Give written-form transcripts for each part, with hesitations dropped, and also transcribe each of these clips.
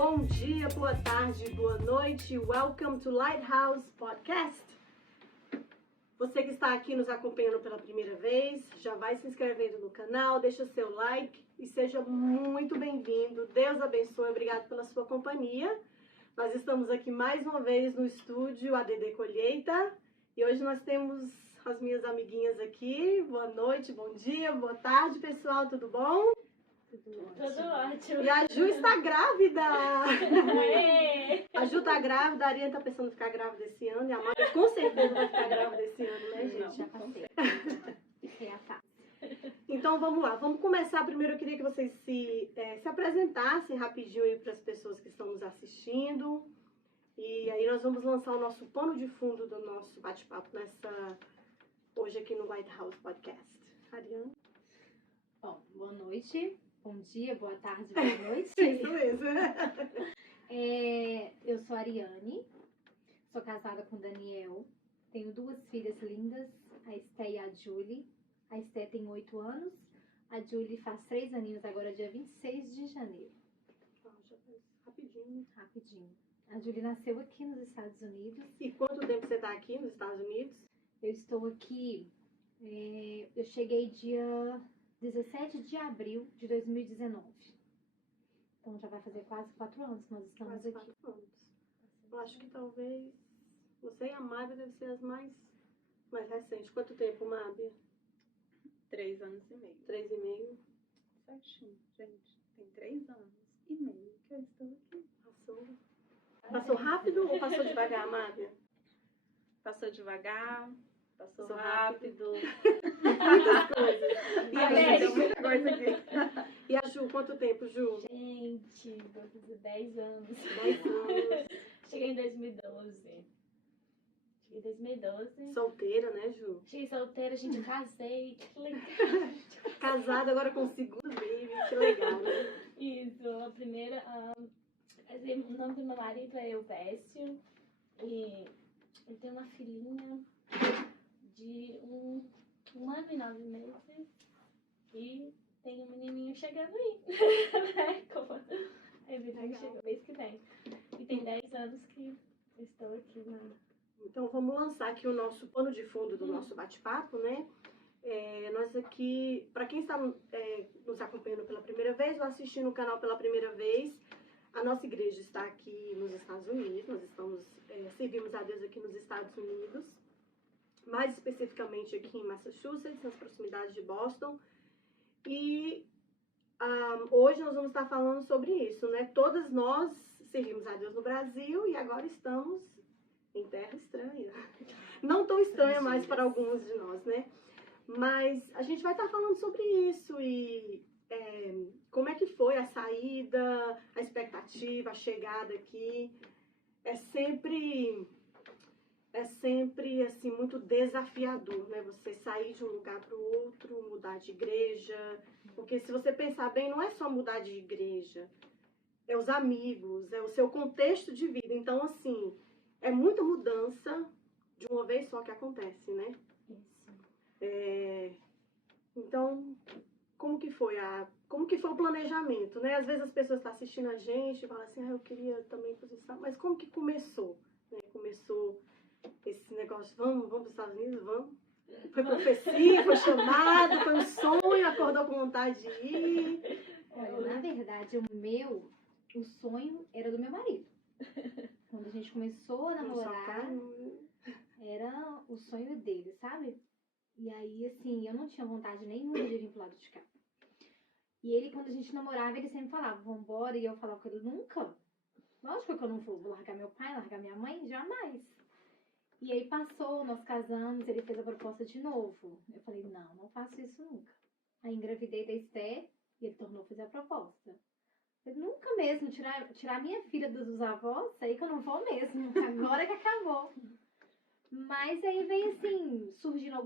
Bom dia, boa tarde, boa noite. Welcome to Lighthouse Podcast. Você que está aqui nos acompanhando pela primeira vez, já vai se inscrevendo no canal, deixa seu like e seja muito bem-vindo. Deus abençoe, obrigado pela sua companhia. Nós estamos aqui mais uma vez no estúdio ADD Colheita e hoje nós temos as minhas amiguinhas aqui. Boa noite, bom dia, boa tarde, pessoal, tudo bom? Tudo ótimo. E a Ju está grávida! É. A Ju está grávida, a Ariane está pensando em ficar grávida esse ano e a Mara com certeza vai ficar grávida esse ano, né, gente? Já passei. É a fase. Então vamos lá, vamos começar. Primeiro eu queria que vocês se apresentassem rapidinho aí para as pessoas que estão nos assistindo. E aí nós vamos lançar o nosso pano de fundo do nosso bate-papo hoje aqui no Lighthouse Podcast. Ariane? Bom, boa noite, bom dia, boa tarde, boa noite. Isso mesmo. Eu sou a Ariane, sou casada com o Daniel, tenho duas filhas lindas, a Esté e a Julie. A Esté tem 8 anos, a Julie faz 3 aninhos agora, dia 26 de janeiro. Já faz rapidinho. Rapidinho. A Julie nasceu aqui nos Estados Unidos. E quanto tempo você está aqui nos Estados Unidos? Eu estou aqui, eu cheguei dia 17 de abril de 2019. Então já vai fazer quase 4 anos que nós estamos Quase aqui. 4 anos. Eu acho que talvez você e a Mábia devem ser as mais recentes. Quanto tempo, Mábia? 3 anos e meio. 3,5? Certinho, gente. Tem 3 anos e meio que eu estou aqui. Passou rápido ou passou devagar, Mábia? Passou devagar, passou Passou rápido. Muitas coisas. E a Tem Ju? muita coisa aqui. E a Ju, quanto tempo, Ju? Gente, vou fazer 10 anos. 10 anos. Cheguei em 2012. Cheguei em 2012. Solteira, né, Ju? Cheguei solteira, gente, eu casei. Que legal. Casada agora com o segundo baby. Que legal, né? Isso, a primeira. O nome do meu marido é Elvésio. E ele tem uma filhinha de um ano e 9 meses. E tem um menininho chegando aí. Aí ele chega mês que vem. E tem 10 anos que eu estou aqui na. Então vamos lançar aqui o nosso pano de fundo do nosso bate-papo, né? Nós aqui, para quem está nos acompanhando pela primeira vez ou assistindo o canal pela primeira vez, a nossa igreja está aqui nos Estados Unidos. Nós servimos a Deus aqui nos Estados Unidos, mais especificamente aqui em Massachusetts, nas proximidades de Boston. E hoje nós vamos estar falando sobre isso, né? Todas nós servimos a Deus no Brasil e agora estamos em terra estranha. Não tão estranha mais para alguns de nós, né? Mas a gente vai estar falando sobre isso e como é que foi a saída, a expectativa, a chegada aqui. É sempre assim, muito desafiador, né? Você sair de um lugar para o outro, mudar de igreja. Porque se você pensar bem, não é só mudar de igreja. É os amigos, é o seu contexto de vida. Então, assim, é muita mudança de uma vez só que acontece, né? Isso. Então, como que foi o planejamento, né? Às vezes as pessoas estão assistindo a gente e falam assim, eu queria também posicionar, mas como que começou? Né? Começou esse negócio, vamos para os Estados Unidos, vamos? Foi profecia, foi chamado, foi um sonho, acordou com vontade de ir? Olha, na verdade, o sonho era do meu marido. Quando a gente começou a namorar, era o sonho dele, sabe? E aí, assim, eu não tinha vontade nenhuma de vir pro lado de cá. E ele, quando a gente namorava, ele sempre falava, vambora, e eu falava com ele, nunca. Lógico que eu não vou largar meu pai, largar minha mãe, jamais. E aí passou, nós casamos, ele fez a proposta de novo. Eu falei, não faço isso nunca. Aí engravidei da Esté e ele tornou a fazer a proposta. Eu falei, nunca mesmo, tirar minha filha dos avós, aí que eu não vou mesmo, agora que acabou. Mas aí veio assim, surgindo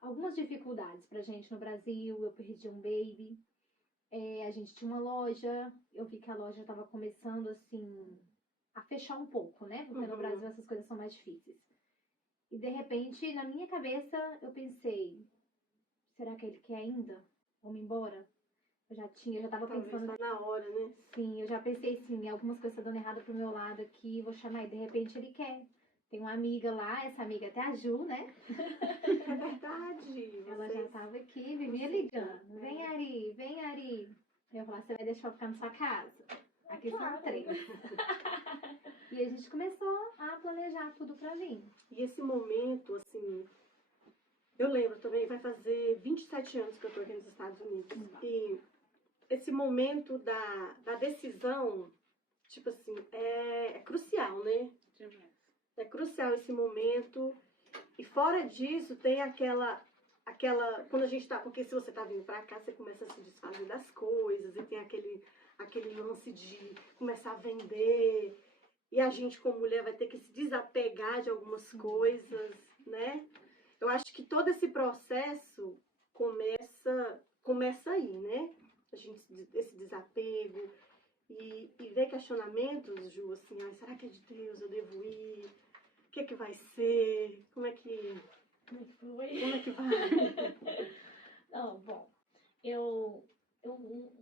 algumas dificuldades pra gente no Brasil. Eu perdi um baby, a gente tinha uma loja, eu vi que a loja tava começando assim a fechar um pouco, né? Porque no Brasil essas coisas são mais difíceis. E de repente, na minha cabeça, eu pensei, será que ele quer ainda? Vamos embora? Eu já tava Talvez pensando, tá na hora, né? sim, eu já pensei sim, algumas coisas estão dando errado pro meu lado aqui, vou chamar e de repente ele quer. Tem uma amiga lá, essa amiga até a Ju, né? É verdade. Ela já Vocês... tava aqui, vivia ligando. Vem, Ari, vem, Ari. Eu falei, você vai deixar eu ficar na sua casa? Aqui são Claro. 3. E a gente começou a planejar tudo pra vir. E esse momento, assim, eu lembro também, vai fazer 27 anos que eu tô aqui nos Estados Unidos. E esse momento da decisão, tipo assim, é crucial, né? Demais. É crucial esse momento. E fora disso, tem aquela quando a gente tá, porque se você tá vindo pra cá, você começa a se desfazer das coisas, e tem aquele lance de começar a vender, e a gente como mulher vai ter que se desapegar de algumas coisas, né? Eu acho que todo esse processo começa aí, né? Esse desapego e ver questionamentos, Ju, assim, ai, será que é de Deus? Eu devo ir? O que é que vai ser? Como é que vai? Não, bom,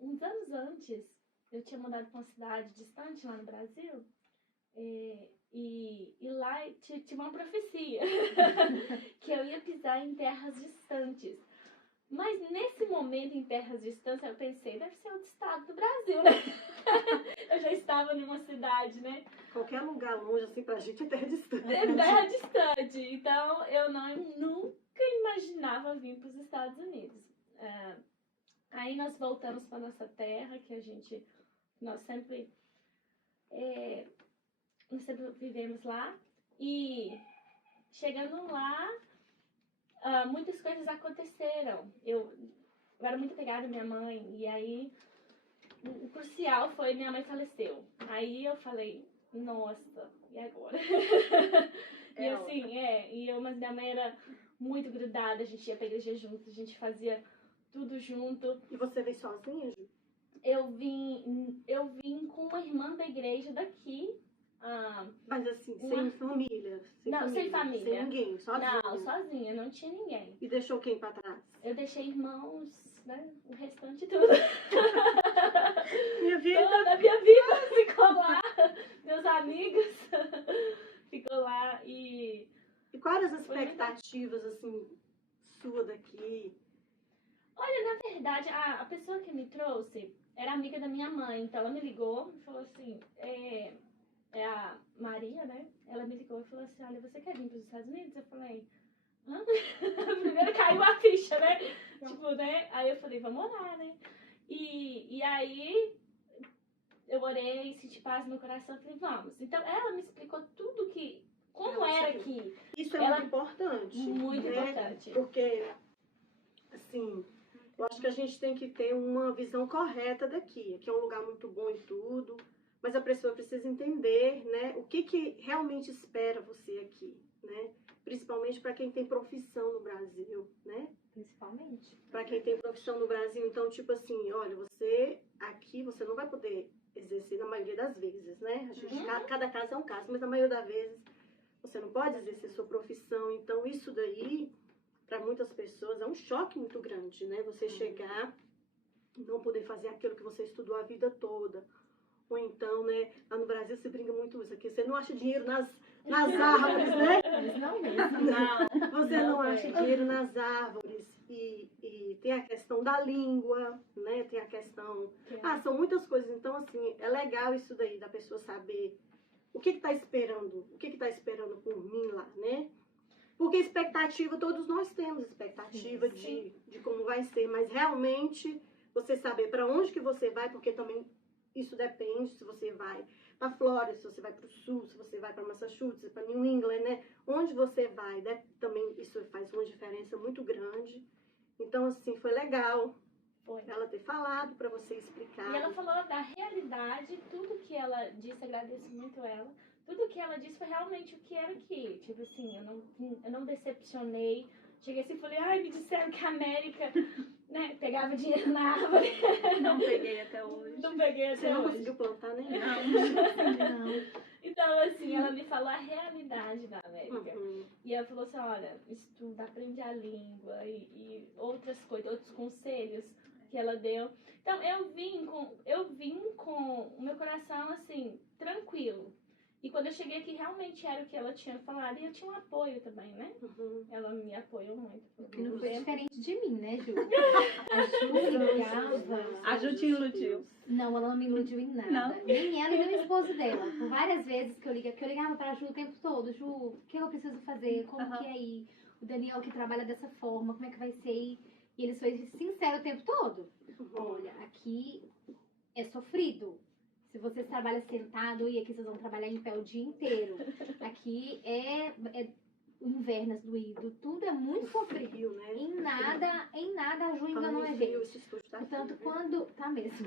uns anos antes, eu tinha mudado para uma cidade distante lá no Brasil, e lá tinha uma profecia, que eu ia pisar em terras distantes. Mas nesse momento, em terras distantes, eu pensei, deve ser outro estado do Brasil, né? Eu já estava numa cidade, né? Qualquer lugar longe, assim, pra gente é terra distante. É terra distante. Então, eu nunca imaginava vir para os Estados Unidos. Aí nós voltamos para nossa terra, que nós sempre vivemos lá. E chegando lá, muitas coisas aconteceram. Eu era muito apegada à minha mãe, e aí o crucial foi minha mãe faleceu. Aí eu falei, nossa, e agora? E assim, mas minha mãe era muito grudada, a gente ia pra igreja junto, a gente fazia tudo junto. E você veio sozinha, Ju? Eu vim com uma irmã da igreja daqui. Mas assim, sem família? Sem família. Sem ninguém, sozinha? Não, sozinha, não tinha ninguém. E deixou quem pra trás? Eu deixei irmãos, né? O restante tudo. Minha vida? Toda a minha vida ficou lá. Meus amigos ficou lá e... E quais as expectativas, assim, sua daqui? Olha, na verdade, a pessoa que me trouxe era amiga da minha mãe. Então ela me ligou e falou assim, é a Maria, né? Ela me ligou e falou assim, olha, você quer vir para os Estados Unidos? Eu falei, hã? Primeiro caiu a ficha, né? Tipo, né? Aí eu falei, vamos orar, né? E aí eu orei, senti paz no meu coração, falei, vamos. Então ela me explicou tudo como era aqui. Isso é muito importante. Muito né? importante. Porque, assim, eu acho que a gente tem que ter uma visão correta daqui. Aqui é um lugar muito bom e tudo, mas a pessoa precisa entender, né, o que realmente espera você aqui, né? Principalmente para quem tem profissão no Brasil, né? Principalmente. Para quem tem profissão no Brasil, então, tipo assim, olha, você aqui, você não vai poder exercer na maioria das vezes, né? A gente, cada caso é um caso, mas na maioria das vezes você não pode exercer sua profissão. Então, isso daí, para muitas pessoas, é um choque muito grande, né? Você chegar e não poder fazer aquilo que você estudou a vida toda. Ou então, né, lá no Brasil se brinca muito isso aqui, você não acha dinheiro nas árvores, né? Mas não mesmo. Não. Você não acha dinheiro nas árvores. E tem a questão da língua, né? Tem a questão... são muitas coisas. Então, assim, é legal isso daí, da pessoa saber o que está esperando, o que está esperando por mim lá, né? Porque expectativa, todos nós temos expectativa de como vai ser, mas realmente você saber para onde que você vai, porque também isso depende se você vai para Flórida, se você vai para o sul, se você vai para Massachusetts, para New England, né? Onde você vai, né? Também isso faz uma diferença muito grande. Então, assim, foi legal ela ter falado para você explicar. E ela falou da realidade, tudo que ela disse, agradeço muito ela. Tudo que ela disse foi realmente o que era aqui. Tipo assim, eu não decepcionei. Cheguei assim e falei, ai, me disseram que a América, né, pegava dinheiro na árvore. Não peguei até hoje. Não peguei até Você não hoje. conseguiu plantar nem Não. Então, assim, ela me falou a realidade da América. Uhum. E ela falou assim, olha, estuda, aprende a língua e outras coisas, outros conselhos que ela deu. Então, eu vim com o meu coração, assim, tranquilo. E quando eu cheguei aqui, realmente era o que ela tinha falado. E eu tinha um apoio também, né? Ela me apoiou muito. Que não foi diferente de mim, né, Ju? A Ju ligava. A Ju te iludiu. Não, ela não me iludiu em nada. Não? Nem ela e nem o esposo dela. Por várias vezes que eu ligava, porque eu ligava pra Ju o tempo todo. Ju, o que eu preciso fazer? Como que é aí? O Daniel que trabalha dessa forma, como é que vai ser aí? E eles foram sinceros o tempo todo. Olha, aqui é sofrido. Se vocês trabalham sentado e aqui vocês vão trabalhar em pé o dia inteiro. Aqui é o inverno doído. Tudo é muito sofrido. Frio, né? Em nada a Ju enganou a gente. Portanto, quando... Tá mesmo.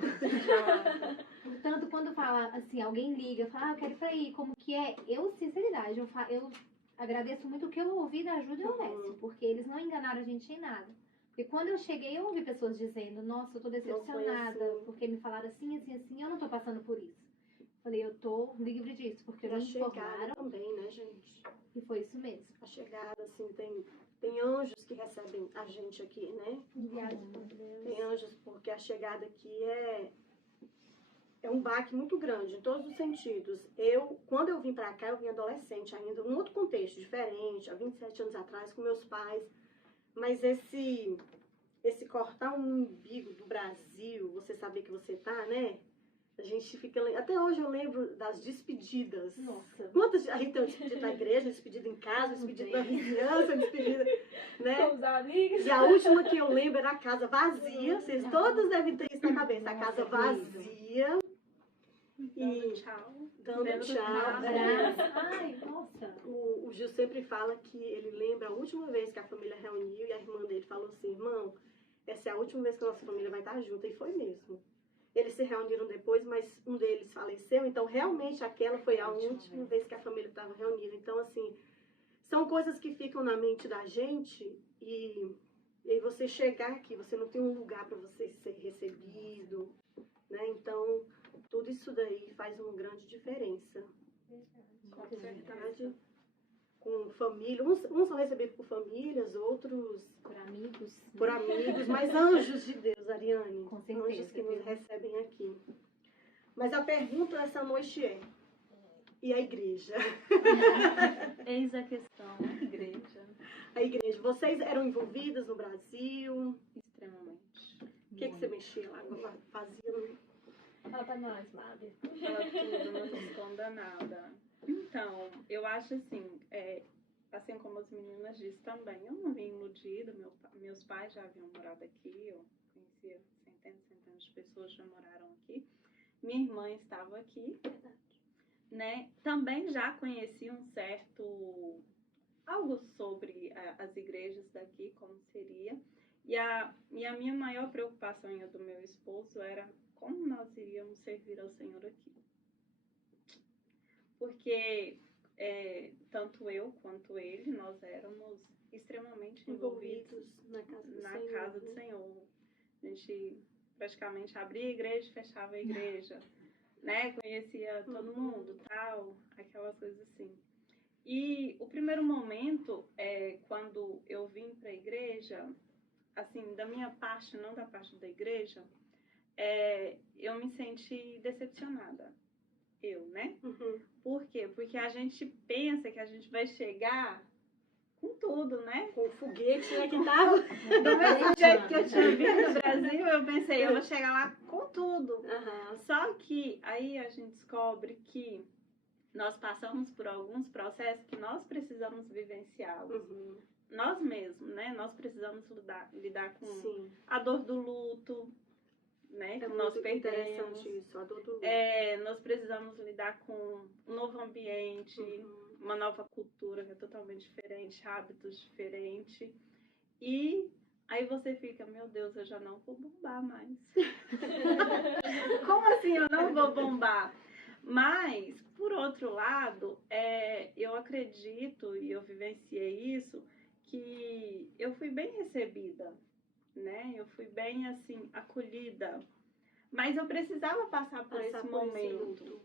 Portanto, quando fala assim, alguém liga, fala, eu quero ir pra aí, como que é? Eu, sinceridade, eu agradeço muito o que eu ouvi da Ju e do Lécio, porque eles não enganaram a gente em nada. Porque quando eu cheguei, eu ouvi pessoas dizendo, nossa, eu tô decepcionada, assim. porque me falaram assim, eu não tô passando por isso. Falei, eu tô livre disso, porque A eles me chegada informaram, também, né, gente? e foi isso mesmo. A chegada, assim, tem anjos que recebem a gente aqui, né? Obrigada por Deus. Tem anjos porque a chegada aqui é um baque muito grande, em todos os sentidos. Quando eu vim pra cá, eu vim adolescente ainda, num outro contexto diferente, há 27 anos atrás, com meus pais. Mas esse cortar um umbigo do Brasil, você saber que você tá, né? A gente fica... Até hoje eu lembro das despedidas. Nossa. Quantas... A gente tem despedida na igreja, despedida em casa, despedida na vizinhança, despedida... né? Com os amigos. E a última que eu lembro era a casa vazia. Vocês todos devem ter isso na cabeça. A Nossa, casa vazia. Dando tchau. Dando tchau. Abraço. Ai, nossa. O Gil sempre fala que ele lembra a última vez que a família reuniu e a irmã dele falou assim, irmão, essa é a última vez que a nossa família vai estar junta. E foi mesmo. Eles se reuniram depois, mas um deles faleceu. Então, realmente, aquela foi a última vez que a família estava reunida. Então, assim, são coisas que ficam na mente da gente e aí você chegar aqui, você não tem um lugar para você ser recebido, né? Então, tudo isso daí faz uma grande diferença. Com É certeza. verdade. Com família, uns são recebidos por famílias, outros Por amigos. por amigos, mas anjos de Deus, Ariane. Com certeza, Anjos que nos viu? recebem aqui. Mas a pergunta essa noite é, e a igreja? Eis a questão, igreja. A igreja, vocês eram envolvidas no Brasil? Extremamente. O que você mexia lá? Fazia? Fala pra nós, Mábia. Fala tudo, não se esconda nada. Então, eu acho assim, assim como as meninas dizem também, eu não vim iludida, meus pais já haviam morado aqui, eu conhecia centenas de pessoas que já moraram aqui. Minha irmã estava aqui, né? Também já conheci algo sobre as igrejas daqui, como seria. E a minha maior preocupação e a do meu esposo era como nós iríamos servir ao Senhor aqui. Porque tanto eu quanto ele, nós éramos extremamente envolvidos na casa do Senhor. do Senhor. A gente praticamente abria a igreja e fechava a igreja, né? Conhecia todo mundo, tal, aquelas coisas assim. E o primeiro momento, quando eu vim para a igreja, assim, da minha parte, não da parte da igreja, eu me senti decepcionada. Né? Uhum. Por quê? Porque a gente pensa que a gente vai chegar com tudo, né? Com o foguete, né, que tava. Do mesmo jeito que eu tinha vindo no Brasil, eu pensei, eu vou chegar lá com tudo. Uhum. Só que aí a gente descobre que nós passamos por alguns processos que nós precisamos vivenciá-los. Uhum. Nós mesmos, né? Nós precisamos lidar com Sim. a dor do luto, né? Que nós muito perdemos. interessante isso, a dor do luto. Nós precisamos lidar com um novo ambiente, uma nova cultura que é totalmente diferente, hábitos diferentes. E aí você fica, meu Deus, eu já não vou bombar mais. Como assim eu não vou bombar? Mas, por outro lado, eu acredito, e eu vivenciei isso, que eu fui bem recebida, né? Eu fui bem, assim, acolhida. Mas eu precisava passar por esse momento.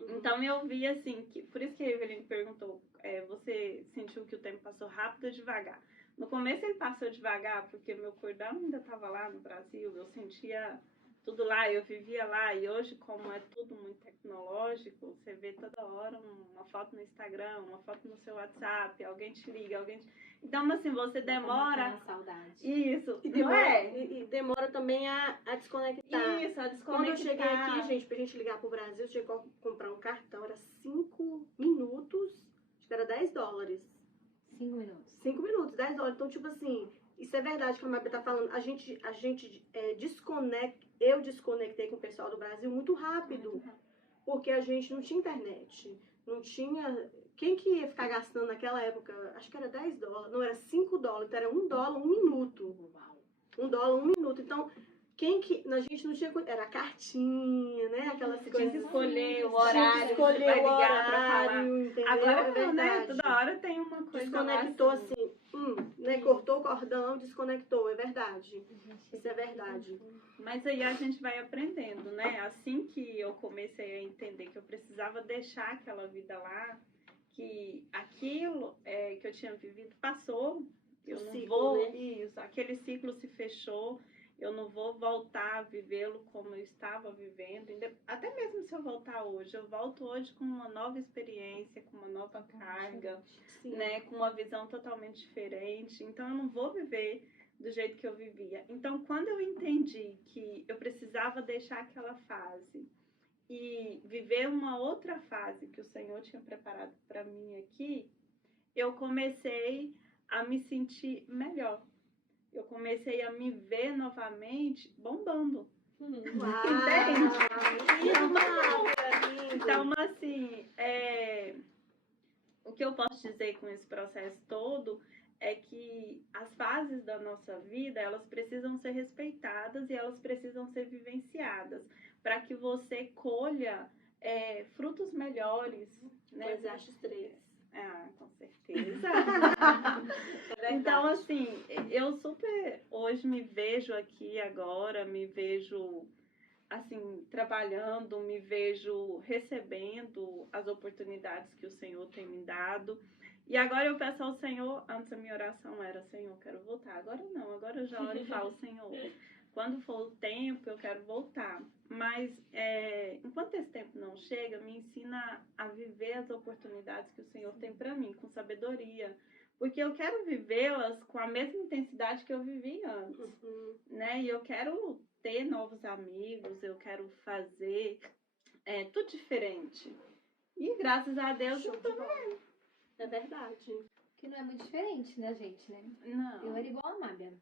Então, eu vi, assim, por isso que a Eveline perguntou, você sentiu que o tempo passou rápido ou devagar? No começo ele passou devagar, porque meu cordão ainda estava lá no Brasil, eu sentia tudo lá, eu vivia lá, e hoje, como é tudo muito tecnológico, você vê toda hora uma foto no Instagram, uma foto no seu WhatsApp, alguém te liga, Então, assim, você demora... Uma saudade. Isso, E não demora, é? e demora também a desconectar. Isso, a desconectar. Quando eu cheguei aqui, gente, pra gente ligar pro Brasil, eu tinha que comprar um cartão, era 5 minutos, acho que era $10. 5 minutos. 5 minutos, $10. Então, tipo assim, isso é verdade que a Mabel tá falando. A gente eu desconectei com o pessoal do Brasil muito rápido. Porque a gente não tinha internet. Não tinha. Quem que ia ficar gastando naquela época? Acho que era $10. Não, era $5. Então era $1 um minuto. $1 um minuto. Então, a gente não tinha. Era cartinha, né? Aquelas coisas. Tinha que escolher o Tinha horário, que que escolher você vai o ligar pra falar. horário, entendeu? Agora É não, né? verdade. Toda hora tem uma coisa Desconectou lá, assim, né? Cortou o cordão, desconectou, é verdade. Isso é verdade. Mas aí a gente vai aprendendo, né? Assim que eu comecei a entender que eu precisava deixar aquela vida lá, que aquilo que eu tinha vivido passou, eu não ciclo, vou, né? isso, aquele ciclo se fechou, eu não vou voltar a vivê-lo como eu estava vivendo. Até mesmo se eu voltar hoje, eu volto hoje com uma nova experiência, com uma nova carga, Sim. né? Com uma visão totalmente diferente. Então eu não vou viver do jeito que eu vivia. Então, quando eu entendi que eu precisava deixar aquela fase e viver uma outra fase que o Senhor tinha preparado para mim aqui, eu comecei a me sentir melhor. Eu comecei a me ver novamente bombando. Então, assim, o que eu posso dizer com esse processo todo é que as fases da nossa vida, elas precisam ser respeitadas e elas precisam ser vivenciadas para que você colha frutos melhores. Né? Eclesiastes 3. Ah, com certeza. Então, assim, eu super hoje me vejo aqui agora, me vejo assim, trabalhando, me vejo recebendo as oportunidades que o Senhor tem me dado. E agora eu peço ao Senhor, antes a minha oração era, Senhor, quero voltar. Agora não, agora eu já olho e falo, Senhor, quando for o tempo, eu quero voltar. Mas, enquanto esse tempo não chega, me ensina a viver as oportunidades que o Senhor tem para mim, com sabedoria. Porque eu quero vivê-las com a mesma intensidade que eu vivi antes, né? E eu quero ter novos amigos, eu quero fazer tudo diferente. E graças a Deus eu tô vendo. É verdade. Que não é muito diferente, né, gente, né? Não. Eu era igual a Mábia.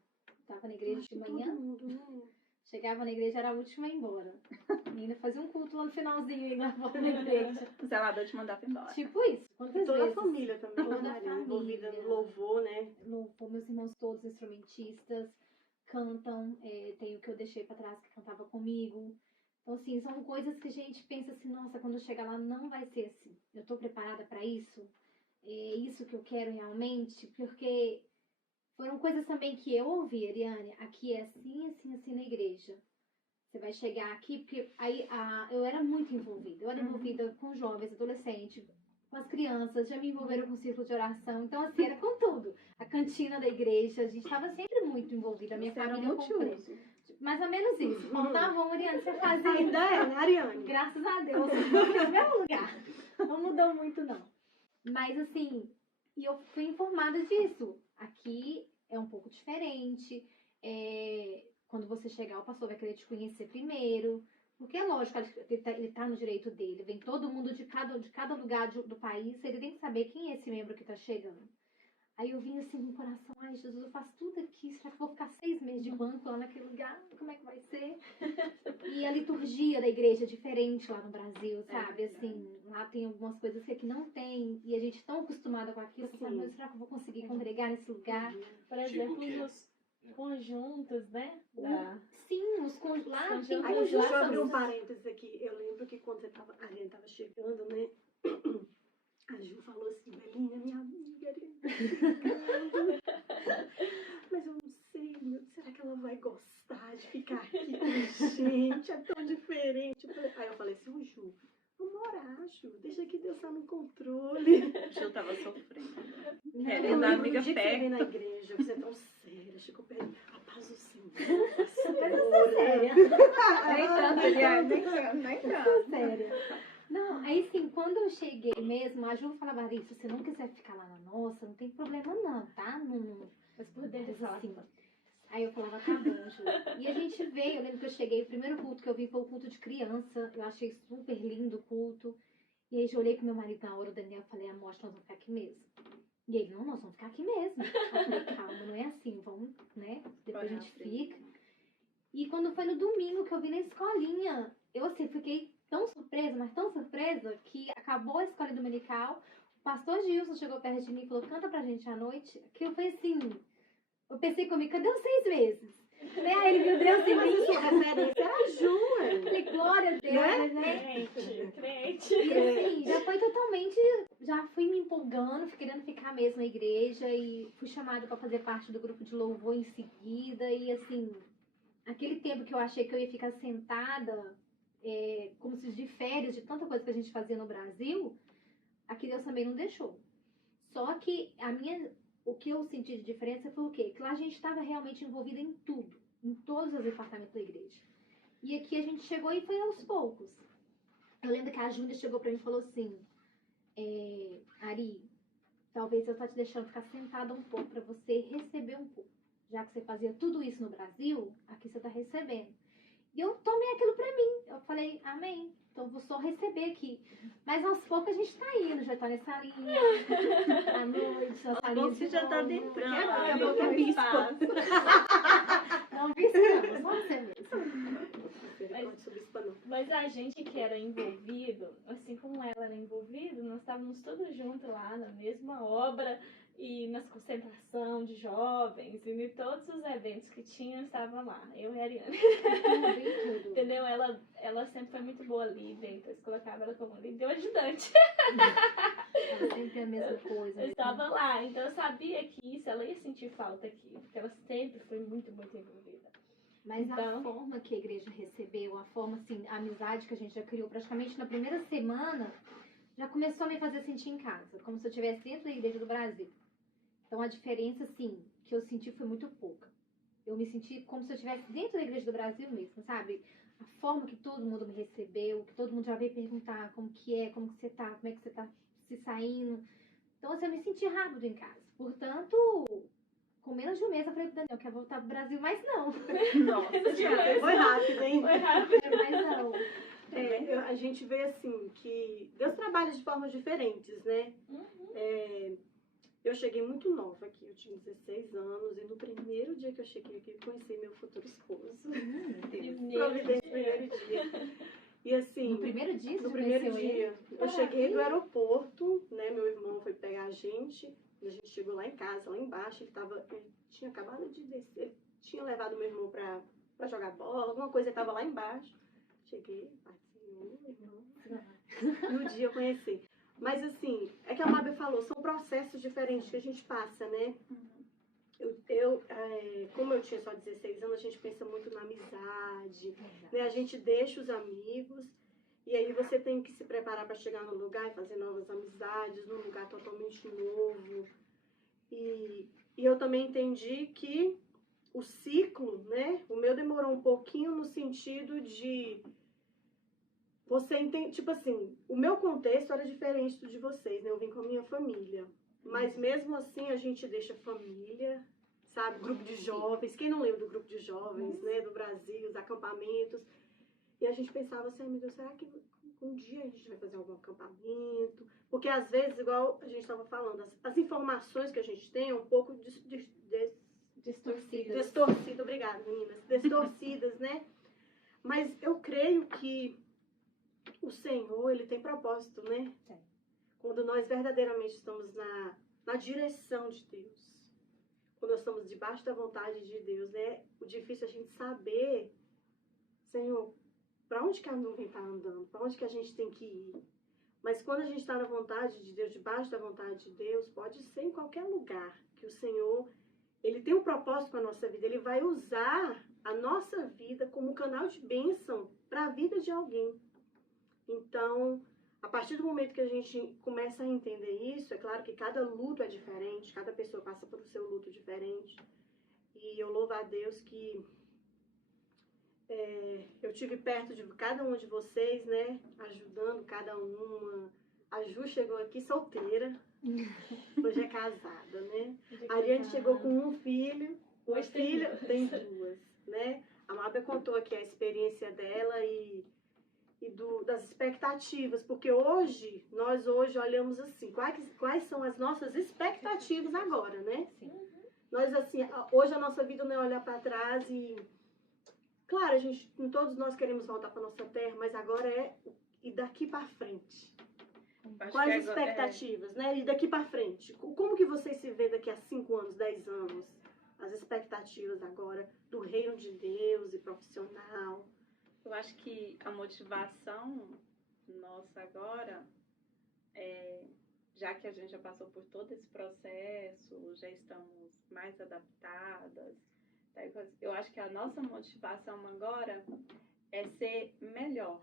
Tava na igreja de manhã, Todo mundo, né? chegava na igreja, era a última a ir embora. E ainda fazia um culto lá no finalzinho, ainda na volta da igreja. Zelador te mandava embora. Tipo isso. Quantas Toda vezes? a família também, Toda a Maria, envolvida família. no louvor, né? Louvor, meus irmãos todos instrumentistas, cantam, tem o que eu deixei pra trás que cantava comigo. Então, assim, são coisas que a gente pensa assim, nossa, quando eu chegar lá não vai ser assim. Eu tô preparada pra isso? É isso que eu quero realmente? Porque foram coisas também que eu ouvi, Ariane, aqui é assim, assim, assim na igreja. Você vai chegar aqui, porque aí eu era muito envolvida. Eu era envolvida com jovens, adolescentes, com as crianças, já me envolveram com o círculo de oração. Então, assim, era com tudo. A cantina da igreja, a gente estava sempre muito envolvida. A minha família completa. Mais ou menos isso. Faltava Ariane, você fazia. Ainda é, né, Ariane? Graças a Deus, eu tô aqui no mesmo lugar. Não mudou muito, não. Mas, assim, e eu fui informada disso. Aqui é um pouco diferente. Quando você chegar, o pastor vai querer te conhecer primeiro. Porque é lógico, ele tá no direito dele. Vem todo mundo de cada lugar do país. Ele tem que saber quem é esse membro que tá chegando. Aí eu vim assim no coração, ai Jesus, eu faço tudo aqui, será que eu vou ficar 6 meses de banco lá naquele lugar? Como é que vai ser? E a liturgia da igreja é diferente lá no Brasil, sabe? Assim, lá tem algumas coisas que aqui não tem, e a gente é tão acostumada com aquilo, que sabe, mas será que eu vou conseguir congregar nesse lugar? Por exemplo, nos conjuntos, né? Sim, os conjuntos lá tem Aí, deixa eu abrir um conjuntos. parênteses aqui. Eu lembro que quando a gente tava chegando, né? A Ju falou assim, Belinha, minha amiga, mas eu não sei, será que ela vai gostar de ficar aqui com a gente? É tão diferente. Aí eu falei assim, Ju, vamos orar. Ju, deixa que Deus tá no controle. Ju tava sofrendo. Não, Querendo a No amiga dia que você vem na perto. igreja, você é tão séria, chegou perto, a paz do Senhor, Eu sou pastora. séria. Nem tanto, aliás, Nem sou séria. Não, aí sim, quando eu cheguei mesmo, a Ju falava, Larissa, se não quiser ficar lá na nossa, não tem problema não, tá? Não, Mas por dentro mas assim. falava. Aí eu falava, tá bom, Ju. E a gente veio, eu lembro que eu cheguei, o primeiro culto que eu vi foi o culto de criança, eu achei super lindo o culto. E aí eu olhei pro meu marido na hora, o Daniel, falei, amor, acho que nós vamos ficar aqui mesmo. E ele, não, nós vamos ficar aqui mesmo. Eu falei, calma, não é assim, vamos, né? Depois a gente fica. E quando foi no domingo que eu vi na escolinha, eu assim, fiquei tão surpresa, mas tão surpresa, que acabou a escola dominical, o pastor Gilson chegou perto de mim e falou, canta pra gente à noite, que eu falei assim, eu pensei comigo, cadê os 6 meses? Né? Aí ele viu Deus em Mas a mim, sua referência era a Ju, eu falei, glória a Deus, né? Crente. E assim, já foi totalmente, já fui me empolgando, querendo ficar mesmo na igreja e fui chamada para fazer parte do grupo de louvor em seguida e assim, aquele tempo que eu achei que eu ia ficar sentada, como se de férias de tanta coisa que a gente fazia no Brasil, aqui Deus também não deixou. Só que o que eu senti de diferença foi o quê? Que lá a gente estava realmente envolvida em tudo, em todos os departamentos da igreja. E aqui a gente chegou e foi aos poucos. Eu lembro que a Júlia chegou pra mim e falou assim, Ari, talvez eu tá te deixando ficar sentada um pouco pra você receber um pouco. Já que você fazia tudo isso no Brasil, aqui você tá recebendo. E eu tomei aquilo pra mim. Eu falei, amém. Então eu vou só receber aqui. Mas aos poucos a gente tá indo, já tá nessa linha. À noite, nessa linha Você já tá novo. adentrando. Daqui a pouco é bispa. Não vi isso, só você mesmo. Misericórdia sobre isso, não. Mas a gente que era envolvido, assim como ela era envolvida, nós estávamos todos juntos lá na mesma obra e nas concentração de jovens e em todos os eventos que tinha, estava lá. Eu e a Ariane. Entendeu? Ela sempre foi muito boa líder, então eles colocavam ela como líder e ajudante. Ela sempre é a mesma coisa. Eu estava lá, então eu sabia que isso, ela ia sentir falta aqui, porque ela sempre foi muito, muito envolvida. Mas Então- a forma que a igreja recebeu, a forma, assim, a amizade que a gente já criou praticamente na primeira semana, já começou a me fazer sentir em casa, como se eu estivesse dentro da igreja do Brasil. Então a diferença, assim, que eu senti foi muito pouca. Eu me senti como se eu estivesse dentro da igreja do Brasil mesmo, sabe? A forma que todo mundo me recebeu, que todo mundo já veio perguntar como que você tá, como é que você tá se saindo. Então, assim, eu me senti rápido em casa. Portanto, com menos de um mês eu falei pro Daniel que ia voltar pro Brasil, mas não. Nossa, Você foi rápido, hein? Foi rápido. Mas não. A gente vê assim que Deus trabalha de formas diferentes, né? Eu cheguei muito nova aqui, eu tinha 16 anos e no primeiro dia que eu cheguei aqui, eu conheci meu futuro esposo. Providência, primeiro dia. E assim, No primeiro dia, você no já primeiro conheceu ele? dia, eu cheguei do aeroporto, né? Meu irmão foi pegar a gente chegou lá em casa, lá embaixo, ele tinha acabado de descer, ele tinha levado meu irmão pra jogar bola, alguma coisa, ele tava lá embaixo. Cheguei, meu irmão. No dia eu conheci. Mas assim, é que a Mábia falou, são processos diferentes que a gente passa, né? Como eu tinha só 16 anos, a gente pensa muito na amizade, né? A gente deixa os amigos e aí você tem que se preparar para chegar no lugar e fazer novas amizades, num lugar totalmente novo. E eu também entendi que o ciclo, né? O meu demorou um pouquinho no sentido de você entende, tipo assim, o meu contexto era diferente do de vocês, né? Eu vim com a minha família. Mas mesmo assim a gente deixa família, sabe? Grupo de jovens. Quem não lembra do grupo de jovens, né? Do Brasil, os acampamentos. E a gente pensava assim, meu Deus, será que um dia a gente vai fazer algum acampamento? Porque às vezes, igual a gente estava falando, as informações que a gente tem é um pouco distorcidas. Obrigada, meninas. Distorcidas, né? Mas eu creio que o Senhor, Ele tem propósito, né? Sim. Quando nós verdadeiramente estamos na direção de Deus. Quando nós estamos debaixo da vontade de Deus, né? O difícil é a gente saber, Senhor, para onde que a nuvem está andando? Para onde que a gente tem que ir? Mas quando a gente está na vontade de Deus, debaixo da vontade de Deus, pode ser em qualquer lugar que o Senhor, Ele tem um propósito com a nossa vida. Ele vai usar a nossa vida como canal de bênção para a vida de alguém. Então, a partir do momento que a gente começa a entender isso, é claro que cada luto é diferente, cada pessoa passa por o seu luto diferente. E eu louvo a Deus que eu tive perto de cada um de vocês, né? Ajudando cada uma. A Ju chegou aqui solteira, hoje é casada, né? A Ariane chegou com um filho, uma Hoje tem filha, duas. tem duas, né? A Mábia contou aqui a experiência dela e das expectativas, porque nós hoje olhamos assim, quais são as nossas expectativas agora, né? Sim. Nós, assim, hoje a nossa vida não é olhar para trás e, claro, todos nós queremos voltar para nossa terra, mas agora e daqui para frente. Acho Quais que as expectativas, né? E daqui para frente, como que vocês se vê daqui a 5 anos, 10 anos? As expectativas agora do reino de Deus e profissional. Eu acho que a motivação nossa agora, já que a gente já passou por todo esse processo, já estamos mais adaptadas, tá? Eu acho que a nossa motivação agora é ser melhor.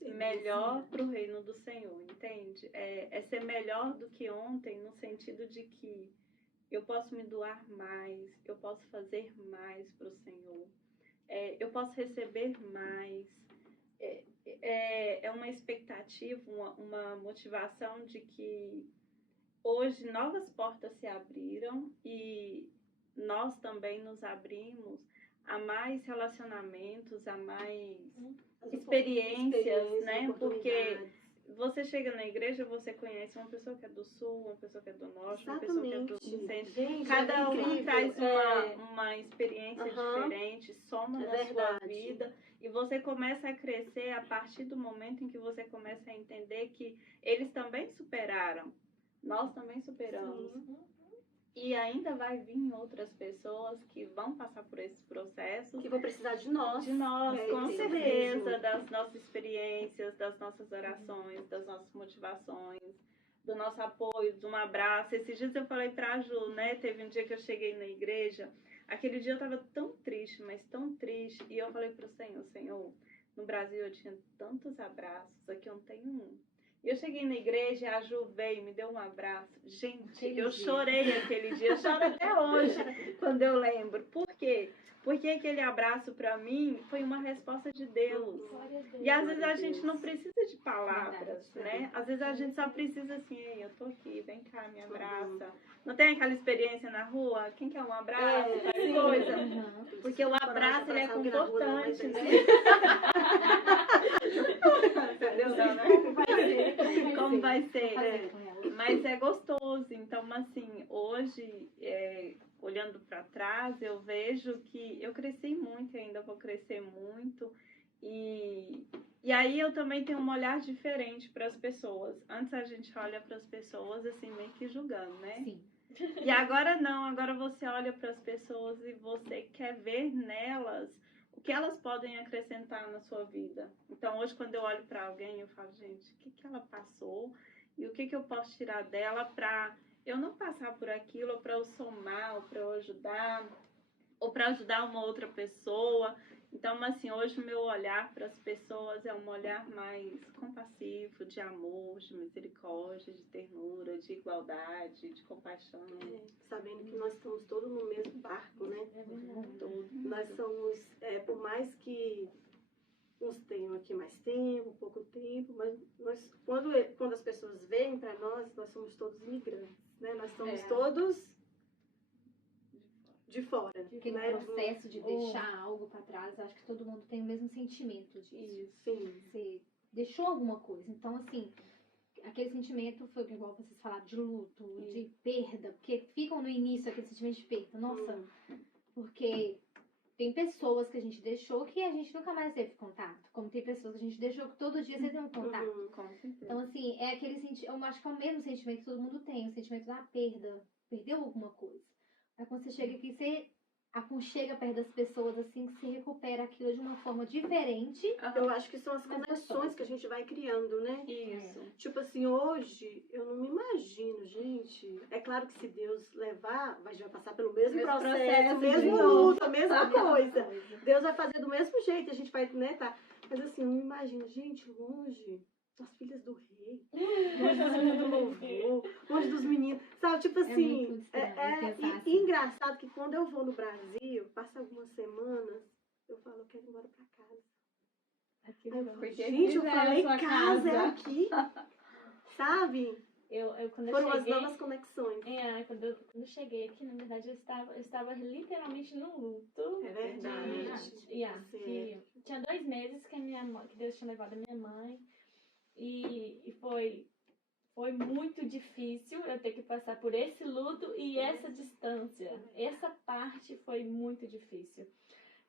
Melhor para o reino do Senhor, entende? É ser melhor do que ontem, no sentido de que eu posso me doar mais, eu posso fazer mais para o Senhor, eu posso receber mais. É uma expectativa, uma motivação de que hoje novas portas se abriram e nós também nos abrimos a mais relacionamentos, a mais experiências, né? Porque você chega na igreja, você conhece uma pessoa que é do sul, uma pessoa que é do norte, uma pessoa que é do centro. Gente, Cada um incrível. traz uma experiência diferente, soma na sua vida. E você começa a crescer a partir do momento em que você começa a entender que eles também superaram. Nós também superamos. Sim. E ainda vai vir outras pessoas que vão passar por esses processos. Que vão precisar de nós. Com isso certeza, mesmo. das nossas experiências, das nossas orações, das nossas motivações, do nosso apoio, de um abraço. Esses dias eu falei pra Ju, né? Teve um dia que eu cheguei na igreja, aquele dia eu tava tão triste, mas tão triste. E eu falei pro Senhor, no Brasil eu tinha tantos abraços, aqui eu não tenho um. E eu cheguei na igreja e a Ju veio e me deu um abraço. Gente, eu chorei aquele dia, eu choro até hoje quando eu lembro. Por quê? Porque aquele abraço pra mim foi uma resposta de Deus. E às vezes a gente não precisa de palavras, né? Às vezes a gente só precisa assim, ei, eu tô aqui, vem cá, me abraça. Não tem aquela experiência na rua? Quem quer um abraço? Coisa. Porque o abraço, ele é confortante, né? Como vai ser? Mas é gostoso. Então, assim, hoje, olhando para trás, eu vejo que eu cresci muito e ainda vou crescer muito. E aí eu também tenho um olhar diferente para as pessoas. Antes a gente olha para as pessoas assim, meio que julgando, né? Sim. E agora não, agora você olha para as pessoas e você quer ver nelas o que elas podem acrescentar na sua vida. Então hoje quando eu olho para alguém eu falo, gente, o que ela passou e o que eu posso tirar dela para eu não passar por aquilo, ou para eu somar, ou para eu ajudar, ou para ajudar uma outra pessoa. Então, assim, hoje o meu olhar para as pessoas é um olhar mais compassivo, de amor, de misericórdia, de ternura, de igualdade, de compaixão. Sabendo que nós estamos todos no mesmo barco, né? Todos. Nós somos, por mais que uns tenham aqui mais tempo, pouco tempo, mas nós, quando as pessoas vêm para nós somos todos imigrantes, né? Nós somos todos de fora. Aquele processo de deixar algo para trás, acho que todo mundo tem o mesmo sentimento disso. Sim. Você deixou alguma coisa. Então, assim, aquele sentimento foi igual vocês falaram de luto, de perda, porque ficam no início aquele sentimento de perda. Nossa, porque tem pessoas que a gente deixou que a gente nunca mais teve contato. Como tem pessoas que a gente deixou que todo dia você tem um contato. Com certeza. Então, assim, é aquele sentimento, eu acho que é o mesmo sentimento que todo mundo tem, o sentimento da perda. Perdeu alguma coisa. Aí quando você chega aqui, você aconchega perto das pessoas, assim, que você recupera aquilo de uma forma diferente. Eu acho que são as conexões que a gente vai criando, né? Isso. Tipo assim, hoje, eu não me imagino, gente. É claro que se Deus levar, a gente vai passar pelo mesmo processo, mesmo luto, a mesma coisa. Deus vai fazer do mesmo jeito, a gente vai, né, tá? Mas assim, eu não me imagino, gente, longe. as filhas do rei, longe dos meninos do louvor, longe dos meninos, sabe? Tipo assim, muito estranho pensar e assim. engraçado que quando eu vou no Brasil, passa algumas semanas, eu falo, eu quero ir embora pra casa. Aqui Aí eu foi. falo, Porque gente, eu aqui já é a falei sua casa, é casa. aqui, sabe? Eu quando Foram eu as cheguei, novas conexões. quando eu cheguei aqui, na verdade, eu estava literalmente no luto. É verdade. Que tinha 2 meses que que Deus tinha levado a minha mãe. E foi muito difícil eu ter que passar por esse luto e essa distância. Essa parte foi muito difícil.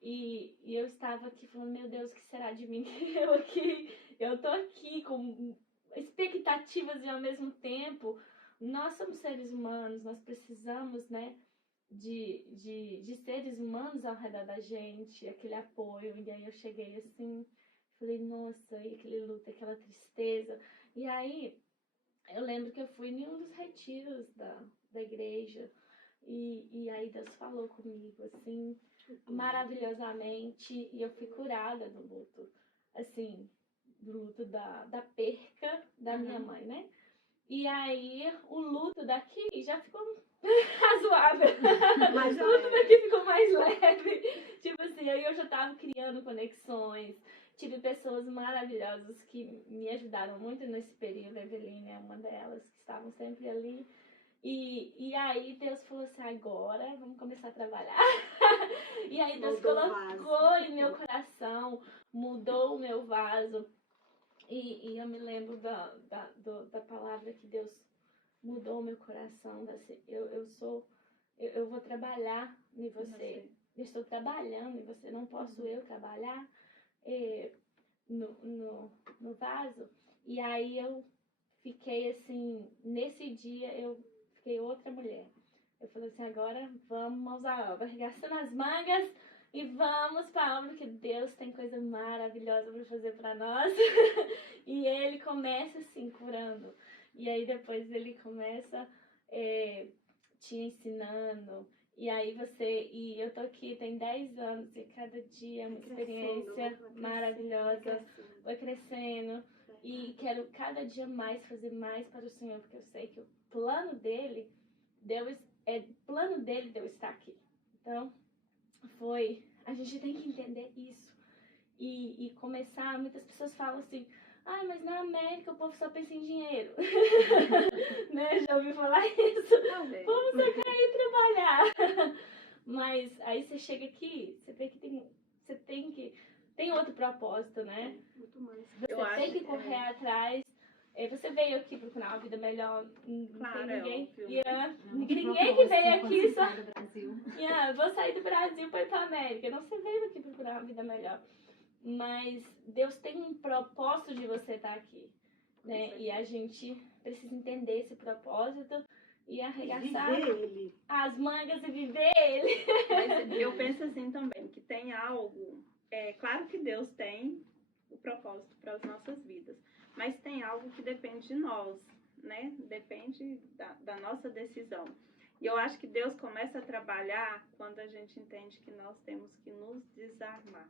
E eu estava aqui falando, meu Deus, o que será de mim? Eu tô aqui com expectativas e ao mesmo tempo, nós somos seres humanos, nós precisamos, né, de seres humanos ao redor da gente, aquele apoio. E aí eu cheguei assim, falei, nossa, e aquele luto, aquela tristeza. E aí eu lembro que eu fui em um dos retiros da igreja e aí Deus falou comigo, assim, maravilhosamente, e eu fui curada do luto, assim, do luto da perca da minha mãe, né? E aí o luto daqui já ficou razoável. Mais O luto daqui ficou mais leve. Tipo assim, aí eu já tava criando conexões. Tive pessoas maravilhosas que me ajudaram muito nesse período. A Eveline é uma delas, que estavam sempre ali. E aí Deus falou assim, agora vamos começar a trabalhar. E aí Deus Mudou o colocou vaso. em meu coração, mudou o meu vaso. E eu me lembro da palavra que Deus mudou o meu coração. Assim, eu vou trabalhar em você. Eu estou trabalhando em você. Não posso eu trabalhar no vaso. E aí eu fiquei assim, nesse dia eu fiquei outra mulher. Eu falei assim, agora vamos à obra, arregaçando as mangas e vamos para a obra, que Deus tem coisa maravilhosa para fazer para nós. E ele começa assim, curando. E aí depois ele começa te ensinando. E aí e eu tô aqui, tem 10 anos, e cada dia é uma experiência maravilhosa. Vai crescendo. E quero cada dia mais fazer mais para o Senhor, porque eu sei que o plano dele, plano dele Deus está aqui. Então, a gente tem que entender isso. E começar, muitas pessoas falam assim, mas na América o povo só pensa em dinheiro. Né? Já ouvi falar isso. O povo só quer ir trabalhar. Mas aí você chega aqui, você vê que tem outro propósito, né? Muito mais. Você tem que correr atrás. Você veio aqui procurar uma vida melhor. Claro, Ninguém Ninguém que veio aqui só. do Brasil. Vou sair do Brasil para ir para a América. Não, você veio aqui procurar uma vida melhor. Mas Deus tem um propósito de você estar aqui, né? E a gente precisa entender esse propósito e arregaçar as mangas e viver ele. Mas eu penso assim também, que tem algo... claro que Deus tem o propósito para as nossas vidas, mas tem algo que depende de nós, né? Depende da nossa decisão. E eu acho que Deus começa a trabalhar quando a gente entende que nós temos que nos desarmar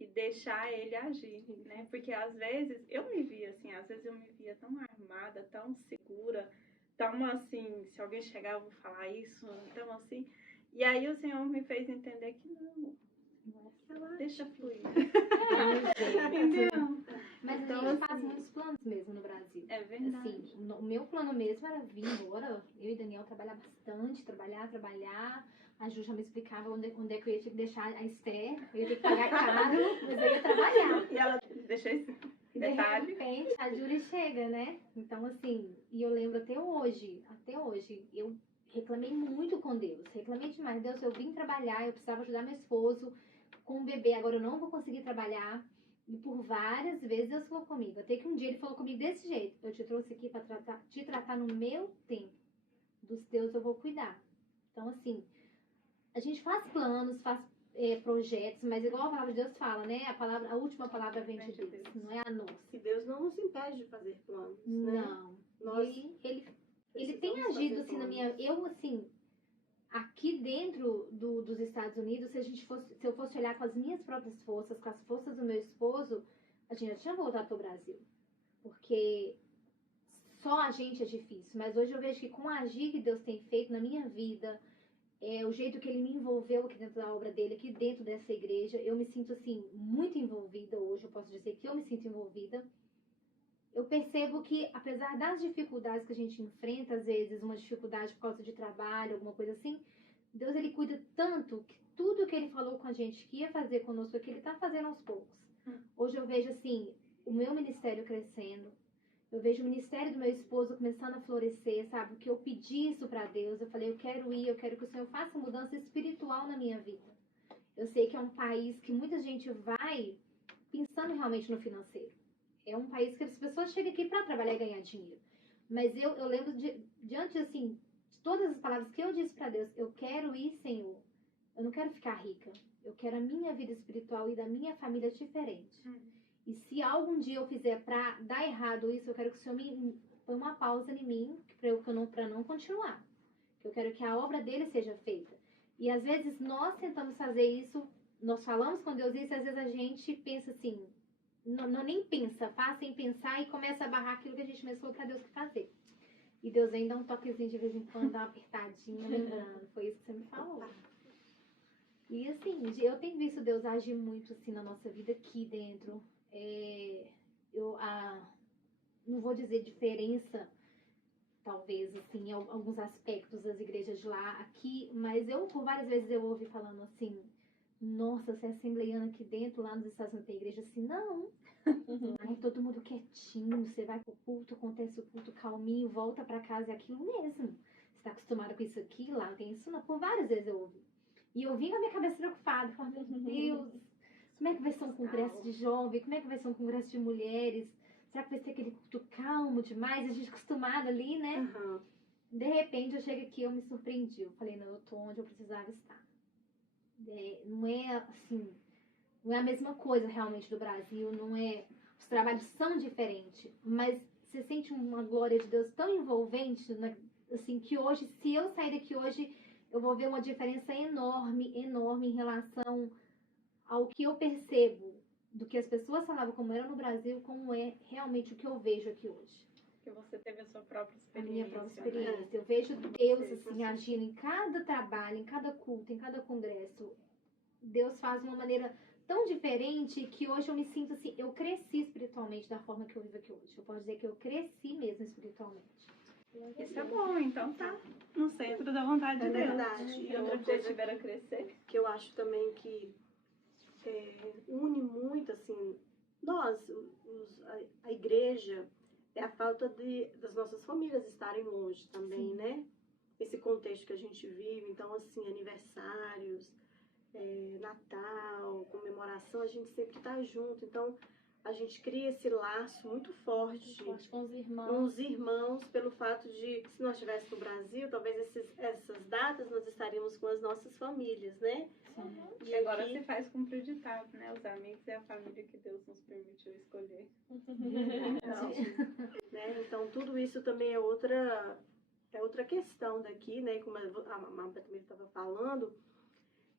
e deixar ele agir, né? Porque às vezes eu me via tão armada, tão segura, tão assim, se alguém chegar eu vou falar isso, então assim. E aí o Senhor me fez entender que não, deixa fluir. Entendeu? Mas Então, a gente faz assim, muitos planos mesmo no Brasil. É verdade. Assim, o meu plano mesmo era vir embora, eu e Daniel trabalhar bastante, trabalhar. A Ju já me explicava onde é que eu ia ter que deixar a Esther, eu ia ter que pagar caro, mas eu ia trabalhar. E ela deixou esse detalhe. De repente, a Júlia chega, né? Então, assim, e eu lembro até hoje, eu reclamei muito com Deus, reclamei demais. Deus, eu vim trabalhar, eu precisava ajudar meu esposo com o bebê, agora eu não vou conseguir trabalhar. E por várias vezes Deus falou comigo. Até que um dia ele falou comigo desse jeito: eu te trouxe aqui para te tratar no meu tempo. Dos teus eu vou cuidar. Então, assim, a gente faz planos, faz projetos, mas igual a palavra de Deus fala, né? A última palavra vem de Deus, não é a nossa. E Deus não nos impede de fazer planos, né? Não. Nós Ele tem agido assim na minha... Eu, assim, aqui dentro dos Estados Unidos, se eu fosse olhar com as minhas próprias forças, com as forças do meu esposo, a gente já tinha voltado pro Brasil. porque só a gente é difícil, mas hoje eu vejo que com o agir que Deus tem feito na minha vida, o jeito que Ele me envolveu aqui dentro da obra dele, aqui dentro dessa igreja, eu me sinto, assim, muito envolvida hoje, eu posso dizer que eu me sinto envolvida. Eu percebo que, apesar das dificuldades que a gente enfrenta, às vezes, uma dificuldade por causa de trabalho, alguma coisa assim, Deus, Ele cuida tanto que tudo que Ele falou com a gente que ia fazer conosco aqui, Ele tá fazendo aos poucos. Hoje eu vejo, assim, o meu ministério crescendo, eu vejo o ministério do meu esposo começando a florescer, sabe? Que eu pedi isso pra Deus, eu falei, eu quero ir, eu quero que o Senhor faça mudança espiritual na minha vida. Eu sei que é um país que muita gente vai pensando realmente no financeiro. É um país que as pessoas chegam aqui pra trabalhar e ganhar dinheiro. Mas eu lembro, diante, assim, de todas as palavras que eu disse pra Deus, eu quero ir, Senhor. Eu não quero ficar rica. Eu quero a minha vida espiritual e da minha família diferente. E se algum dia eu fizer pra dar errado isso, eu quero que o Senhor me põe uma pausa em mim pra não continuar. Eu quero que a obra dele seja feita. E às vezes nós tentamos fazer isso, nós falamos com Deus isso, e às vezes a gente pensa assim, não nem pensa, faz sem pensar e começa a barrar aquilo que a gente mesmo falou pra Deus que fazer. E Deus vem dar um toquezinho de vez em quando, dá uma apertadinha, lembrando. Foi isso que você me falou. E assim, eu tenho visto Deus agir muito assim na nossa vida aqui dentro. Não vou dizer diferença, talvez, assim, em alguns aspectos das igrejas de lá, aqui, mas por várias vezes eu ouvi falando assim, nossa, você é assembleiana aqui dentro, lá nos Estados Unidos tem igreja assim, não. Aí todo mundo quietinho, você vai pro culto, acontece o culto calminho, volta pra casa, é aquilo mesmo. Você tá acostumado com isso aqui, lá não tem isso não. Por várias vezes eu ouvi. E eu vim com a minha cabeça preocupada, falando, meu Deus, como é que vai ser um congresso de jovem? Como é que vai ser um congresso de mulheres? Será que vai ser aquele culto calmo demais? A gente acostumada ali, né? Uhum. De repente eu chego aqui e eu me surpreendi. Eu falei, não, eu tô onde eu precisava estar. Não é assim, não é a mesma coisa realmente do Brasil, não é. Os trabalhos são diferentes, mas você sente uma glória de Deus tão envolvente, né? Assim, que hoje, se eu sair daqui hoje, eu vou ver uma diferença enorme, enorme em relação ao que eu percebo do que as pessoas falavam como era no Brasil, como é realmente o que eu vejo aqui hoje. Que você teve a sua própria A experiência. minha própria Né? experiência. Eu vejo Deus assim agindo em cada trabalho, em cada culto, em cada congresso. Deus faz de uma maneira tão diferente que hoje eu me sinto assim, eu cresci espiritualmente da forma que eu vivo aqui hoje. Eu posso dizer que eu cresci mesmo espiritualmente. Isso é bom, então tá no centro da vontade de Deus. Verdade. E o objetivo era crescer. Que eu acho também que une muito, assim, nós, a igreja, é a falta das nossas famílias estarem longe também, Sim. né? Esse contexto que a gente vive, então, assim, aniversários, Natal, comemoração, a gente sempre tá junto, então a gente cria esse laço muito forte Com os irmãos. com os irmãos, pelo fato de, se nós estivéssemos no Brasil, talvez essas datas nós estaríamos com as nossas famílias, né? E agora se faz cumprir o ditado, né? Os amigos e a família que Deus nos permitiu escolher. Então tudo isso também é outra questão daqui, né? Como a Marta também estava falando,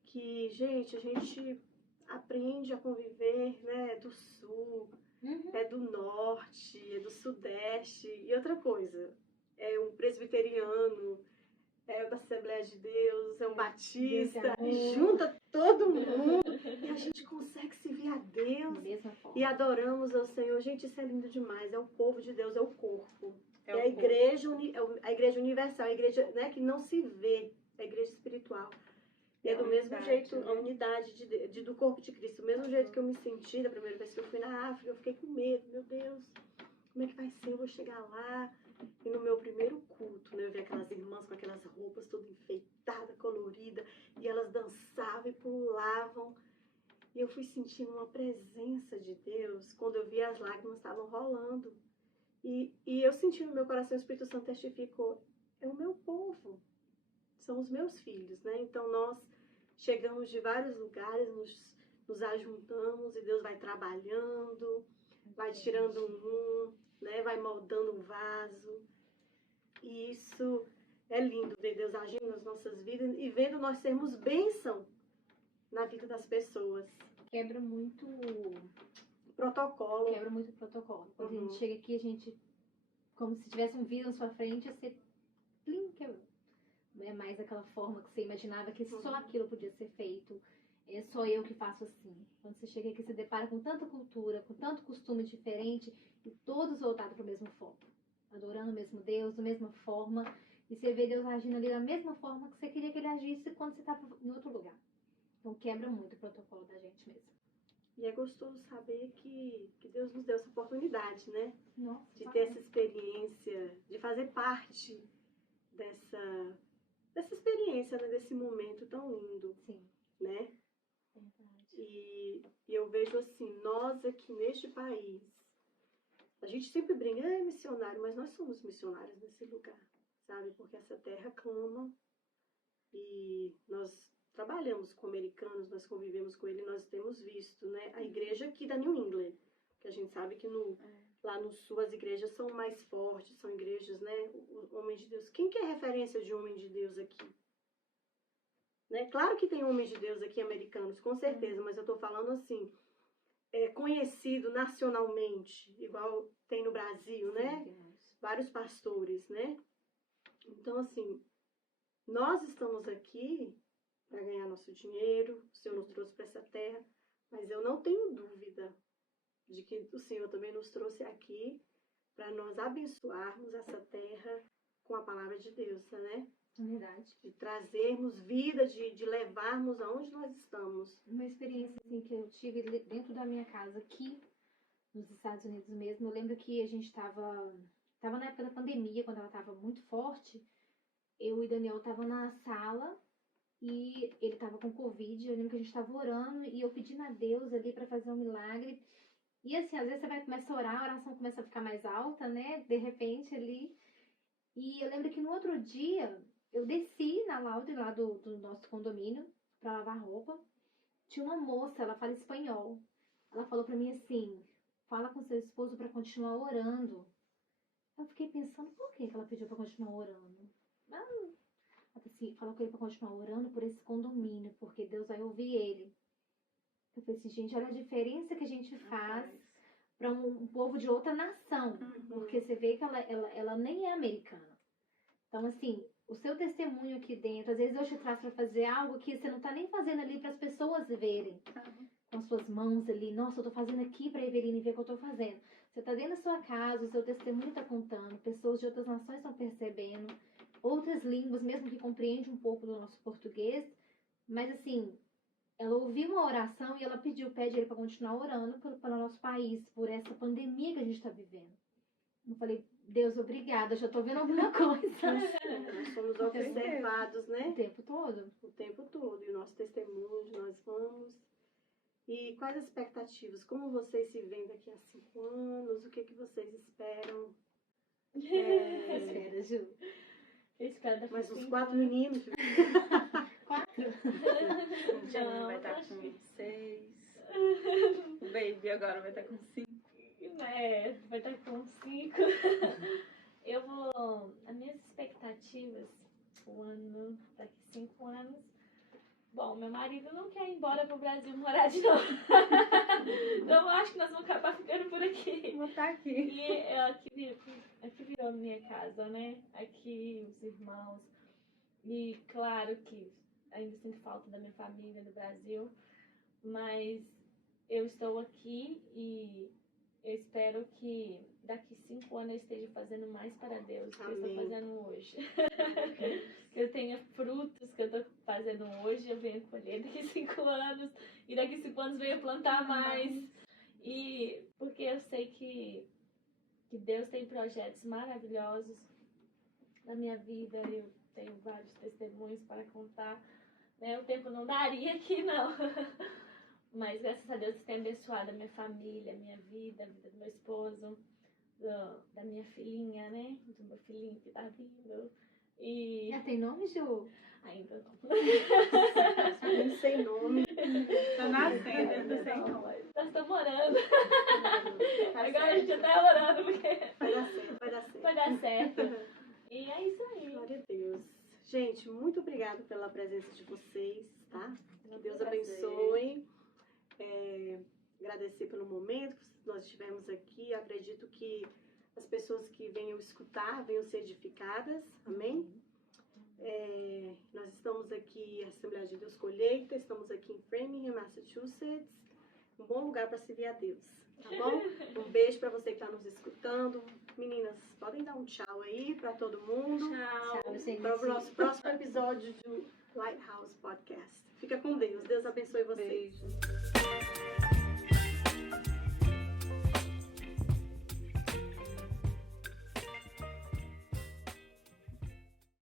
que, gente, a gente aprende a conviver, né? Do sul, do norte, do sudeste. E outra coisa, é um presbiteriano, é da Assembleia de Deus, é um batista, e junta todo mundo, e a gente consegue servir a Deus e adoramos ao Senhor. Gente, isso é lindo demais, é o povo de Deus, é o corpo. É a igreja, a igreja universal, a igreja, né, que não se vê, a igreja espiritual. E é do mesmo jeito, a unidade do corpo de Cristo. Do mesmo jeito que eu me senti da primeira vez que eu fui na África, eu fiquei com medo. Meu Deus, como é que vai ser? Eu vou chegar lá. E no meu primeiro culto, né, eu vi aquelas irmãs com aquelas roupas toda enfeitada, colorida. E elas dançavam e pulavam. E eu fui sentindo uma presença de Deus quando eu vi as lágrimas estavam rolando. E eu senti no meu coração, o Espírito Santo testificou, é o meu povo. São os meus filhos, né? Então nós chegamos de vários lugares, nos ajuntamos e Deus vai trabalhando, vai tirando né? Vai moldando um vaso. E isso é lindo, ver Deus agindo nas nossas vidas e vendo nós sermos bênção na vida das pessoas. Quebra muito protocolo. Quebra muito o protocolo. Quando a Uhum. gente chega aqui, a gente, como se tivesse um vírus na sua frente, você, plim, quebrou. Não é mais aquela forma que você imaginava que só aquilo podia ser feito. É só eu que faço assim. Quando você chega aqui, você depara com tanta cultura, com tanto costume diferente, e todos voltados para o mesmo foco. Adorando o mesmo Deus, da mesma forma. E você vê Deus agindo ali da mesma forma que você queria que ele agisse quando você estava em outro lugar. Então quebra muito o protocolo da gente mesmo. E é gostoso saber que Deus nos deu essa oportunidade, né? Nossa, De ter essa experiência, de fazer parte dessa experiência, né? Desse momento tão lindo, Sim, né? Verdade. E eu vejo assim, nós aqui neste país, a gente sempre brinca, é missionário, mas nós somos missionários nesse lugar, sabe? Porque essa terra clama e nós trabalhamos com americanos, nós convivemos com ele, nós temos visto, né? A igreja aqui da New England, que a gente sabe que lá no sul as igrejas são mais fortes, são igrejas, né? Homens de Deus. Quem que é referência de homem de Deus aqui? Né? Claro que tem homens de Deus aqui americanos, com certeza, mas eu tô falando assim, conhecido nacionalmente, igual tem no Brasil, né? Vários pastores, né? Então, assim, nós estamos aqui para ganhar nosso dinheiro, o Senhor nos trouxe para essa terra, mas eu não tenho dúvida de que o Senhor também nos trouxe aqui para nós abençoarmos essa terra com a palavra de Deus, né? verdade. De trazermos vida, de levarmos aonde nós estamos. Uma experiência assim, que eu tive dentro da minha casa aqui, nos Estados Unidos mesmo, eu lembro que a gente tava na época da pandemia, quando ela tava muito forte, eu e Daniel tava na sala e ele tava com Covid, eu lembro que a gente tava orando e eu pedindo a Deus ali pra fazer um milagre. E assim, às vezes você vai começar a orar, a oração começa a ficar mais alta, né, de repente ali. E eu lembro que no outro dia, eu desci na Laude lá do nosso condomínio pra lavar roupa. Tinha uma moça, ela fala espanhol. Ela falou pra mim assim, fala com seu esposo pra continuar orando. Eu fiquei pensando, por que ela pediu pra continuar orando? Ela assim, falou com ele pra continuar orando por esse condomínio, porque Deus vai ouvir ele. Eu falei assim, gente, olha a diferença que a gente faz para um povo de outra nação. Porque você vê que ela nem é americana. Então, assim, o seu testemunho aqui dentro, às vezes eu te trago para fazer algo que você não tá nem fazendo ali para as pessoas verem. Com as suas mãos ali, nossa, eu tô fazendo aqui para Eveline ver o que eu tô fazendo. Você tá dentro da sua casa, o seu testemunho tá contando, pessoas de outras nações estão percebendo, outras línguas, mesmo que compreendem um pouco do nosso português, mas assim, ela ouviu uma oração e ela pede ele para continuar orando pelo nosso país, por essa pandemia que a gente está vivendo. Eu falei, Deus, obrigada, já tô vendo alguma coisa. Nós somos observados, né? O tempo todo. O tempo todo. E o nosso testemunho, nós vamos. E quais as expectativas? Como vocês se veem daqui a 5 anos? O que vocês esperam? Espera, Ju. Eu espero daqui Mais uns 5 4 anos. meninos? 4? O Jenny Não, vai estar acho com que- 6. O Baby agora vai estar com 5. Vai estar com 5. Eu vou. As minhas expectativas, daqui 5 anos. Bom, meu marido não quer ir embora pro Brasil morar de novo. Então acho que nós vamos acabar ficando por aqui. Vou estar aqui. E aqui virou minha casa, né? Aqui os irmãos. E claro que ainda sinto falta da minha família no Brasil. Mas eu estou aqui e eu espero que daqui 5 anos eu esteja fazendo mais para Deus do que eu estou Amém. fazendo hoje. Que eu tenha frutos que eu estou fazendo hoje, eu venho colher daqui 5 anos. E daqui 5 anos venho plantar mais. E porque eu sei que Deus tem projetos maravilhosos na minha vida. Eu tenho vários testemunhos para contar. Né? O tempo não daria aqui, não. Mas graças a Deus tem abençoado a minha família, a minha vida, a vida do meu esposo, da minha filhinha, né? Do meu filhinho que tá vindo. E Já tem nome, Ju? ainda não. Não sei nome. Tá nascendo, ainda sem Não, nome. mas nós estamos orando. Tá Agora a gente certo. tá orando porque Vai dar certo, vai dar certo. vai dar certo. E é isso aí. Glória a Deus. Gente, muito obrigada pela presença de vocês, tá? Que Deus Prazer. abençoe. agradecer pelo momento que nós estivemos aqui. Eu acredito que as pessoas que venham escutar venham ser edificadas. Amém? Nós estamos aqui, a Assembleia de Deus Colheita, estamos aqui em Framingham, Massachusetts. Um bom lugar para servir a Deus, tá bom? Um beijo para você que está nos escutando. Meninas, podem dar um tchau aí para todo mundo. Tchau. Para o nosso próximo episódio do Lighthouse Podcast. Fica com Deus. Deus abençoe vocês. Beijo.